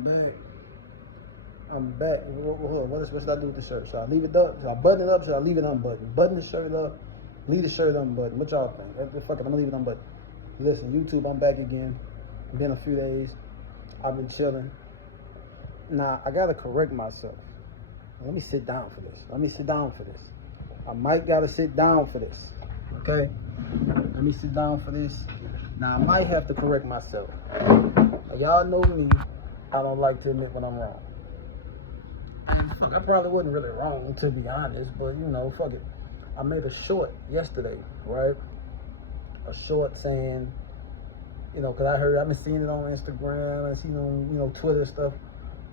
I'm back. I'm back. What should I do with the shirt? Should I leave it up? Should I button it up? Should I leave it unbuttoned? Button the shirt up. Leave the shirt unbuttoned. What y'all think? Fuck it, I'm gonna leave it unbuttoned. Listen, YouTube, I'm back again. Been a few days. I've been chilling. Now, I gotta correct myself. Let me sit down for this. I might gotta sit down for this. Okay? Let me sit down for this. Now, I might have to correct myself. Y'all know me. I don't like to admit when I'm wrong. Fuck, I probably wasn't really wrong, to be honest, but you know, fuck it. I made a short yesterday, right? A short saying, you know, because I've been seeing it on Instagram and seen on, you know, Twitter stuff.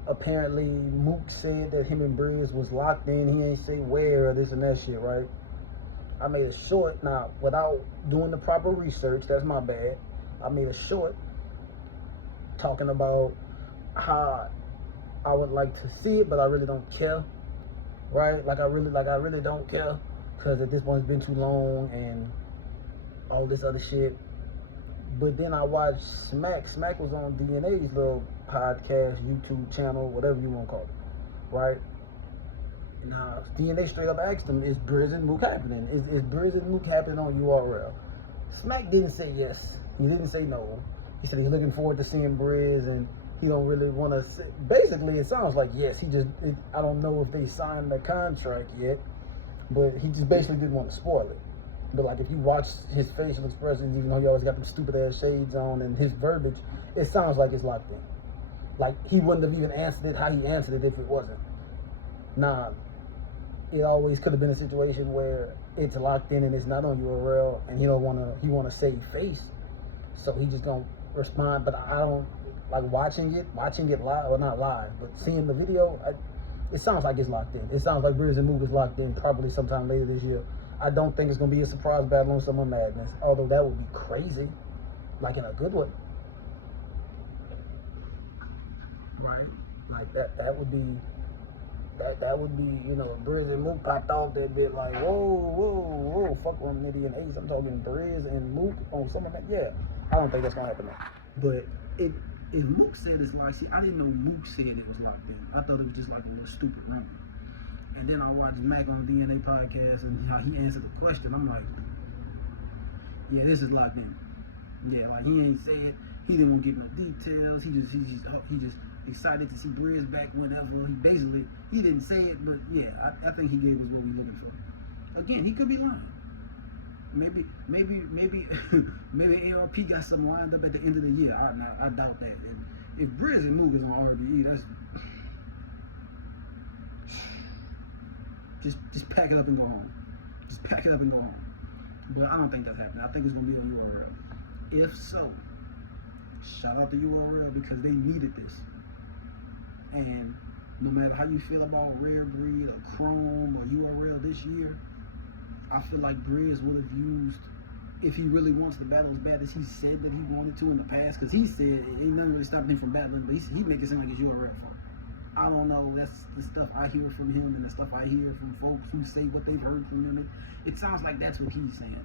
Apparently, Mook said that him and Brizz was locked in. He ain't say where or this and that shit, right? I made a short, now, without doing the proper research, that's my bad. I made a short talking about how I would like to see it, but I really don't care, right? Like I really don't care, because at this point it's been too long and all this other shit. But then I watched Smack. Smack was on DNA's little podcast, YouTube channel, whatever you want to call it, right? Now, DNA straight up asked him, is Brizz and Mook happening? Is Brizz and Mook happening on URL? Smack didn't say yes. He didn't say no. He said he's looking forward to seeing Brizz and he don't really want to say. Basically, it sounds like yes. I don't know if they signed the contract yet, but he just basically didn't want to spoil it. But like if you watch his facial expressions, even though he always got them stupid ass shades on and his verbiage, it sounds like it's locked in. Like he wouldn't have even answered it how he answered it if it wasn't. Nah, it always could have been a situation where it's locked in and it's not on URL, and he want to save face, so he just gonna respond. But I don't like watching it live, or not live, but seeing the video. It sounds like it's locked in. It sounds like Brizz and Mook is locked in probably sometime later this year. I don't think it's gonna be a surprise battle on Summer Madness, although that would be crazy, like in a good way. Right? Like that would be, you know, Brizz and Mook popped off that bit like, whoa, fuck one Nitty and Ace. I'm talking Brizz and Mook on Summer Madness. Yeah, I don't think that's gonna happen now. But if Mook said it's locked, see, I didn't know Mook said it was locked in. I thought it was just like a little stupid rumor. And then I watched Mac on the DNA podcast and how he answered the question. I'm like, yeah, this is locked in. Yeah, like he ain't said, he didn't want to give no details. He just excited to see Brizz back whenever. He didn't say it, but yeah, I think he gave us what we looking for. Again, he could be lying. Maybe ARP got something lined up at the end of the year. I doubt that. If Brizz and Mook is on RBE, that's just pack it up and go home. Just pack it up and go home. But I don't think that's happening. I think it's gonna be on URL. If so, shout out to URL because they needed this. And no matter how you feel about Rare Breed or Chrome or URL this year, I feel like Brizz would have used, if he really wants to battle as bad as he said that he wanted to in the past, because he said ain't nothing really stopping him from battling, but he make it seem like it's URL fault. I don't know, that's the stuff I hear from him and the stuff I hear from folks who say what they've heard from him. It sounds like that's what he's saying.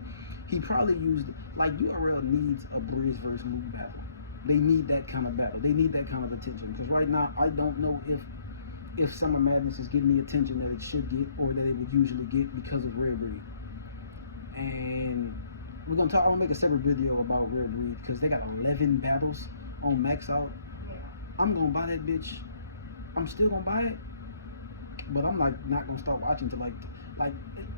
He probably used, like URL needs a Brizz versus Mook battle. They need that kind of battle. They need that kind of attention. Because right now, I don't know if Summer Madness is getting the attention that it should get or that it would usually get because of Rare Breed. And I'm gonna make a separate video about Rare Breed because they got 11 battles on Max Out. I'm gonna buy that bitch. I'm still gonna buy it, but I'm like not gonna start watching to like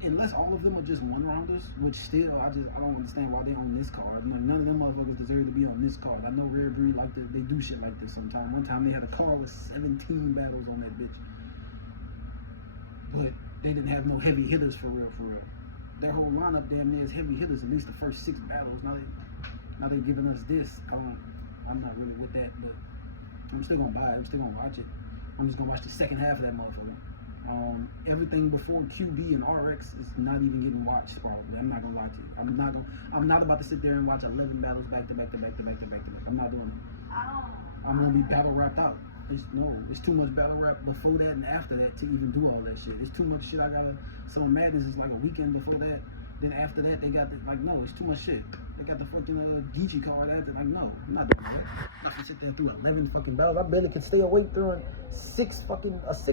unless all of them are just one rounders, which still I don't understand why they're on this card. None of them motherfuckers deserve to be on this card. I know Rare Breed they do shit like this sometimes. One time they had a card with 17 battles on that bitch, but they didn't have no heavy hitters for real. Their whole lineup damn near is heavy hitters. At least the first 6 battles. Now they giving us this. I'm not really with that, but I'm still gonna buy it. I'm still gonna watch it. I'm just gonna watch the second half of that motherfucker. Everything before QB and RX is not even getting watched probably. I'm not gonna lie to you. I'm not about to sit there and watch 11 battles back to back. I'm not doing it. I'm gonna be battle wrapped out. It's too much battle rap before that and after that to even do all that shit. It's too much shit I gotta. So Madness is like a weekend before that. Then after that they got no, it's too much shit. They got the fucking Geechee card after. Like, no, I'm not doing that. I'm not gonna sit there through 11 fucking battles. I barely could stay awake during a 6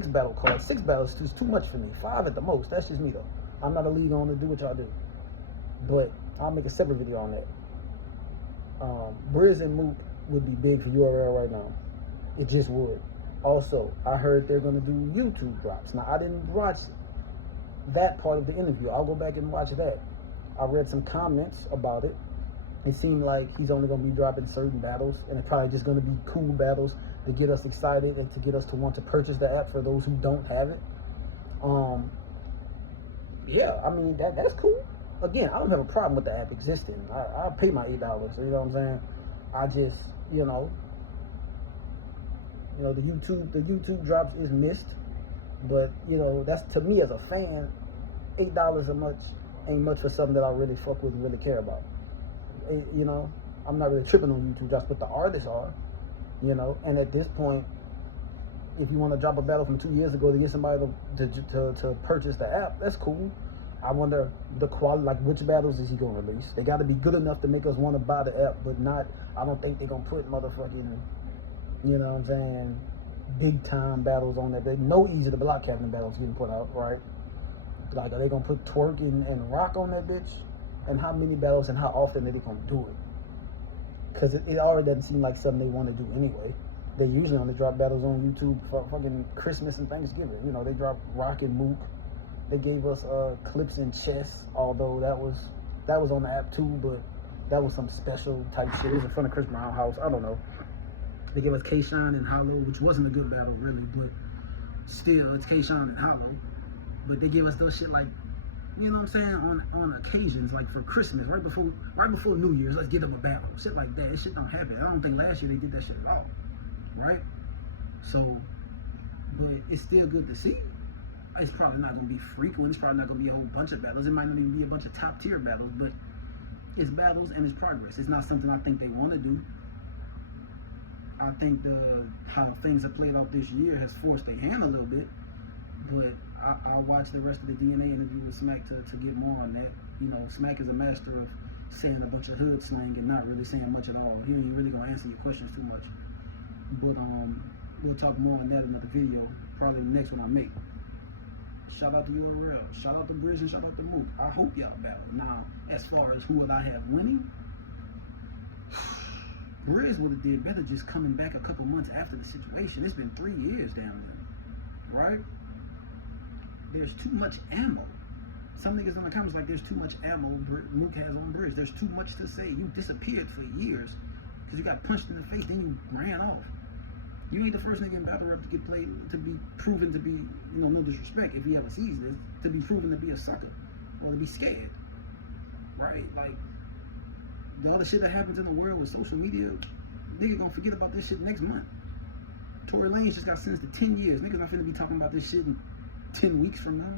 battle card. 6 battles is too much for me. 5 at the most. That's just me though. I'm not a league owner. Do what y'all do. But I'll make a separate video on that. Brizz and Mook would be big for URL right now. It just would. Also, I heard they're gonna do YouTube drops. Now I didn't watch that part of the interview. I'll go back and watch that. I read some comments about it. It seemed like he's only going to be dropping certain battles, and it's probably just going to be cool battles to get us excited and to get us to want to purchase the app for those who don't have it. Yeah, I mean, that's cool. Again, I don't have a problem with the app existing. I'll pay my $8, you know what I'm saying? I just, you know, the YouTube drops is missed, but, you know, that's, to me as a fan, $8 ain't much for something that I really fuck with and really care about. You know, I'm not really tripping on YouTube drops, but the artists are, you know, and at this point, if you want to drop a battle from 2 years ago to get somebody to purchase the app, that's cool. I wonder the quality, like which battles is he going to release? They got to be good enough to make us want to buy the app, but not, I don't think they're going to put motherfucking, you know what I'm saying, big time battles on there. No easy to block having battles getting put out, right? Like, are they going to put Twerk and Rock on that bitch? And how many battles and how often are they going to do it? Because it already doesn't seem like something they want to do anyway. They usually only drop battles on YouTube for fucking Christmas and Thanksgiving. You know, they drop Rock and Mook. They gave us clips in chess, although that was on the app too, but that was some special type shit. It was in front of Chris Brown's house. I don't know. They gave us K-Shine and Hollow, which wasn't a good battle really, but still, it's K-Shine and Hollow. But they give us those shit like, you know what I'm saying, on occasions, like for Christmas, right before New Year's, let's give them a battle. Shit like that. Shit don't happen. I don't think last year they did that shit at all. Right? So, but it's still good to see. It's probably not going to be frequent. It's probably not going to be a whole bunch of battles. It might not even be a bunch of top tier battles, but it's battles and it's progress. It's not something I think they want to do. I think how things have played out this year has forced their hand a little bit, but I'll watch the rest of the DNA interview with Smack to get more on that. You know, Smack is a master of saying a bunch of hood slang and not really saying much at all. He ain't really going to answer your questions too much. But we'll talk more on that in another video, probably the next one I make. Shout out to URL, shout out to Brizz, and shout out to Mook. I hope y'all battle. Now, as far as who would I have winning, Brizz would have did better just coming back a couple months after the situation. It's been 3 years down there, right? There's too much ammo. Some niggas in the comments like there's too much ammo Mook has on Brizz. There's too much to say. You disappeared for years because you got punched in the face, then you ran off. You ain't the first nigga in battle rap to get played, to be proven to be, you know, no disrespect if he ever sees this, to be proven to be a sucker or to be scared, right? Like, the other shit that happens in the world with social media, nigga gonna forget about this shit next month. Tory Lanez just got sentenced to 10 years. Niggas not finna be talking about this shit in 10 weeks from now.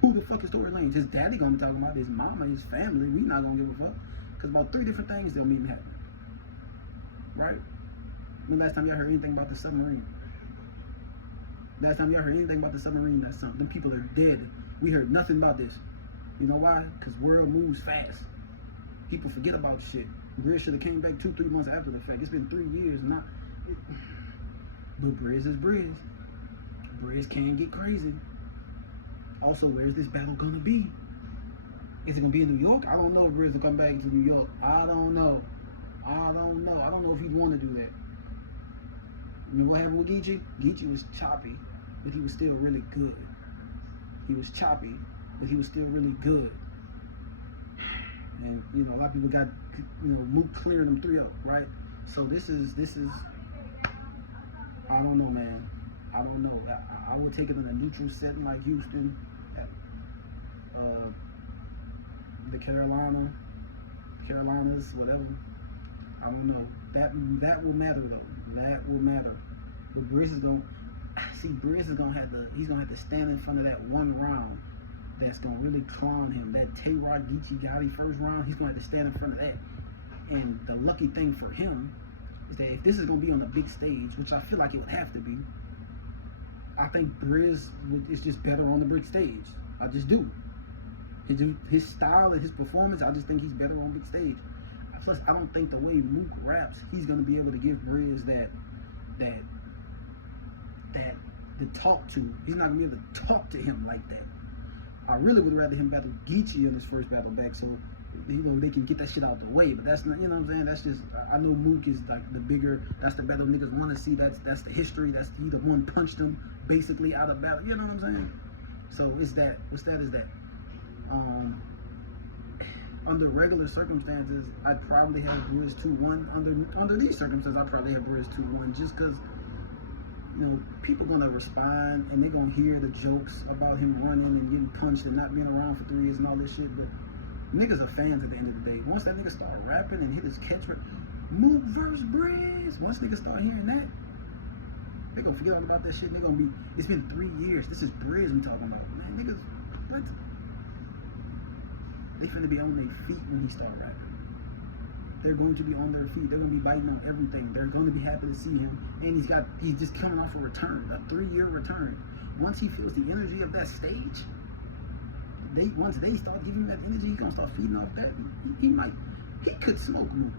Who the fuck is Tory Lanez? His daddy gonna be talking about his mama, his family. We not gonna give a fuck. Because about 3 different things they'll mean happen. Right? When last time y'all heard anything about the submarine? Last time y'all heard anything about the submarine, that's something. Them people are dead. We heard nothing about this. You know why? Because world moves fast. People forget about shit. Brizz should have came back 2-3 months after the fact. It's been 3 years, but Brizz is Brizz. Brizz can get crazy. Also, where's this battle gonna be? Is it gonna be in New York? I don't know if Brizz will come back to New York. I don't know. I don't know if he'd want to do that. You know what happened with Geechee? Geechee was choppy, but he was still really good. He was choppy, but he was still really good. And, you know, a lot of people got, you know, Mook clearing them 3-0, right? So this is, I don't know, man. I don't know. I would take it in a neutral setting like Houston, the Carolinas, whatever. I don't know. That will matter though. That will matter. But Brizz is gonna he's gonna have to stand in front of that one round that's gonna really clown him. That Tay-Rod Geechee Gotti first round, he's gonna have to stand in front of that. And the lucky thing for him is that if this is gonna be on the big stage, which I feel like it would have to be, I think Brizz is just better on the big stage. I just do. His style and his performance, I just think he's better on big stage. Plus, I don't think the way Mook raps, he's gonna be able to give Brizz to talk to. He's not gonna be able to talk to him like that. I really would rather him battle Geechee in his first battle back, so they can get that shit out the way. But that's not, what I'm saying. That's just, I know Mook is like the bigger. That's the battle niggas want to see. That's the history. That's he the one punched him basically out of battle. You know what I'm saying? So it's that. What's that? Is that? Under regular circumstances, I'd probably have Brizz 2-1. Under these circumstances, I'd probably have Brizz 2-1, just because, people gonna respond and they're gonna hear the jokes about him running and getting punched and not being around for 3 years and all this shit. But niggas are fans at the end of the day. Once that nigga start rapping and hit his catchphrase, Mook versus Brizz. Once niggas start hearing that, they gonna forget all about that shit. They gonna be. It's been 3 years. This is Brizz we talking about, man. Niggas, what? They finna be on their feet when he start rapping. They're going to be on their feet. They're gonna be biting on everything. They're gonna be happy to see him. And he's just coming off a return, a 3-year return. Once he feels the energy of that stage, once they start giving him that energy, he's gonna start feeding off that. He could smoke Mook.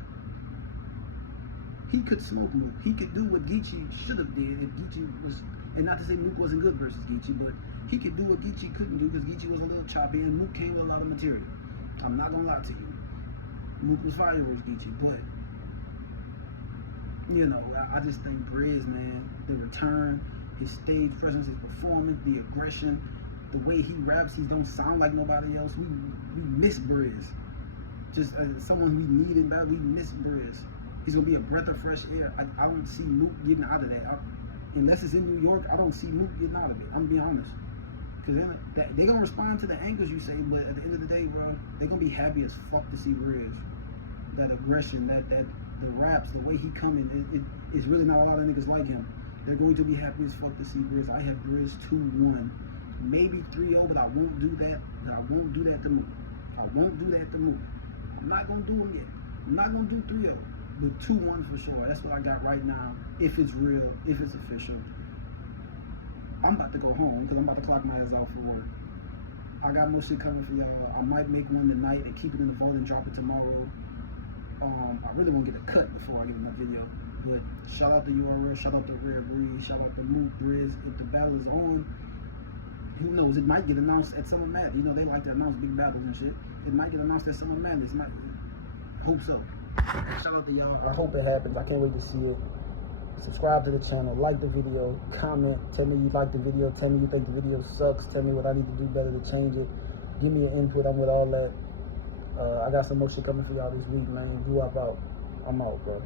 He could smoke Mook. He could do what Geechee should have did if Geechee was, and not to say Mook wasn't good versus Geechee, but he could do what Geechee couldn't do because Geechee was a little choppy and Mook came with a lot of material. I'm not gonna lie to you. Mook was fire versus Geechee, but I just think Brizz, man, the return, his stage presence, his performance, the aggression, the way he raps, he don't sound like nobody else. We miss Brizz. Just someone we need in battle, we miss Brizz. He's gonna be a breath of fresh air. I don't see Mook getting out of that. Unless it's in New York, I don't see Mook getting out of it. I'm gonna be honest. Because they're going to respond to the angles you say, but at the end of the day, bro, they're going to be happy as fuck to see Brizz. That aggression, the raps, the way he coming, it's really not a lot of niggas like him. They're going to be happy as fuck to see Brizz. I have Brizz 2-1. Maybe 3-0, but I won't do that. I won't do that to Mook. I won't do that to Mook. I'm not going to do him yet. I'm not going to do 3-0. But 2-1 for sure. That's what I got right now. If it's real, if it's official. I'm about to go home because I'm about to clock my ass out for work. I got more shit coming for y'all. I might make one tonight and keep it in the vault and drop it tomorrow. I really want to get a cut before I get in my video. But shout out to URL, shout out to Rare Breeze, shout out to Mook, Brizz. If the battle is on, who knows? It might get announced at Summer Madness. They like to announce big battles and shit. It might get announced at Summer Madness. Hope so. Shout out to y'all. I hope it happens. I can't wait to see it. Subscribe to the channel, like the video, comment, tell me you like the video, tell me you think the video sucks, tell me what I need to do better to change it. Give me an input, I'm with all that. I got some more shit coming for y'all this week, man. I'm out, bro.